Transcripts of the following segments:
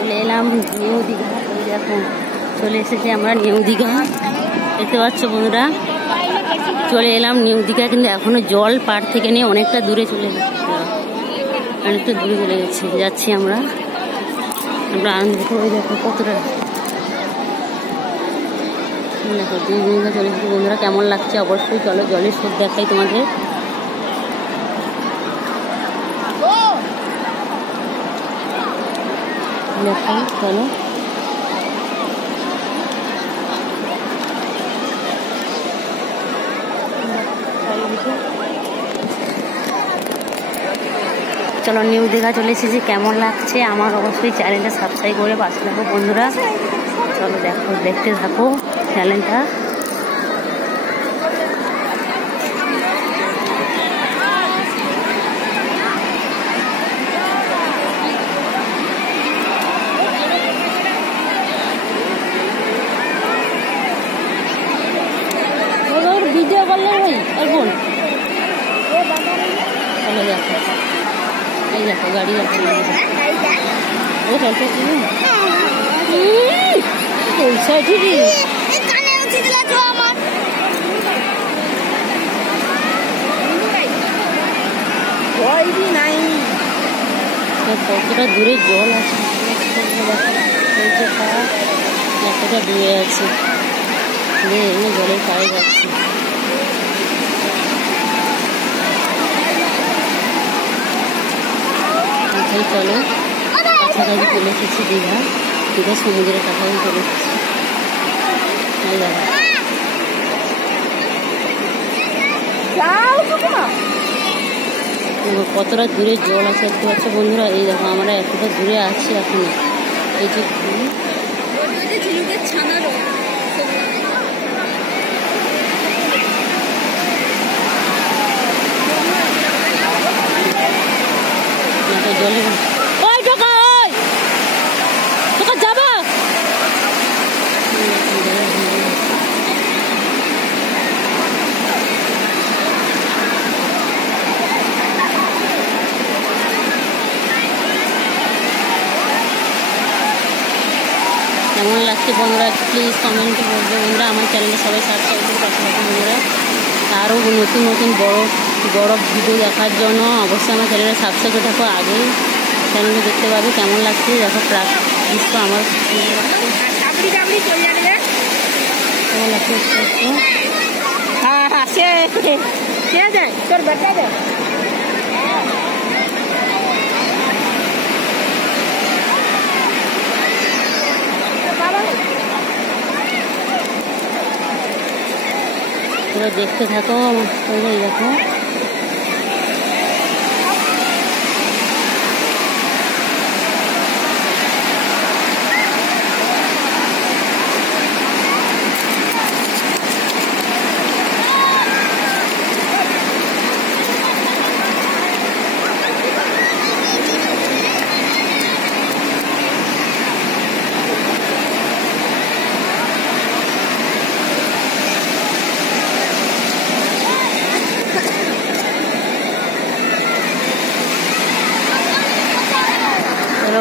চলে এলাম নিউ দীঘা। এখন চলে এসেছি আমরা নিউ দীঘা, দেখতে পাচ্ছ বন্ধুরা। চলে এলাম নিউ দীঘা, কিন্তু এখনো জল পাড় থেকে নিয়ে অনেকটা দূরে চলে যাচ্ছি আমরা আনন্দ করে। দেখো কতটা দেখো দীঘা চলে এসেছি বন্ধুরা। কেমন লাগছে অবশ্যই চলো জলের স্রোত দেখাই তোমাদের। দেখো চলো, চলো নিউ দীঘা চলে এসেছি। কেমন লাগছে আমার অবশ্যই চ্যানেলটা সাবস্ক্রাইব করে পাশে থাকো বন্ধুরা। চলো দেখো, দেখতে থাকো চ্যানেলটা। ভিডিও করলে ভাই এখন চলো দেখো, এই দেখো গাড়ি যাচ্ছে। কতটা দূরে জল আছে, কতটা দূরে আছে, জলের পায়ে যাচ্ছে। চলো কাছাকাছি চলে এসেছি দীঘা সমুদ্রের কাছাকাছি চলে এসেছি। কতটা দূরে জল আছে দেখতে পাচ্ছ বন্ধুরা। এই দেখো আমরা এতটা দূরে আছি এখন। এই যে জলে যাবো কেমন লাগছে বন্ধুরা প্লিজ কমেন্টে বলবে বন্ধুরা। আমার চ্যানেলে সবাই সাবস্ক্রাইব করে পাশে থাকুন বন্ধুরা। আরও নতুন নতুন বড় ভিডিও দেখার জন্য অবশ্যই আমার চ্যানেলে সাবস্ক্রাইব করে থাকো। আগেই চ্যানেলে দেখতে পাবে কেমন লাগছে। দেখো দৃশ্য আমার কেমন লাগছে তোর বেটা দে। তোমরা দেখতে থাকো, দেখো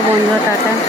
বন্ধুরা, টাটা।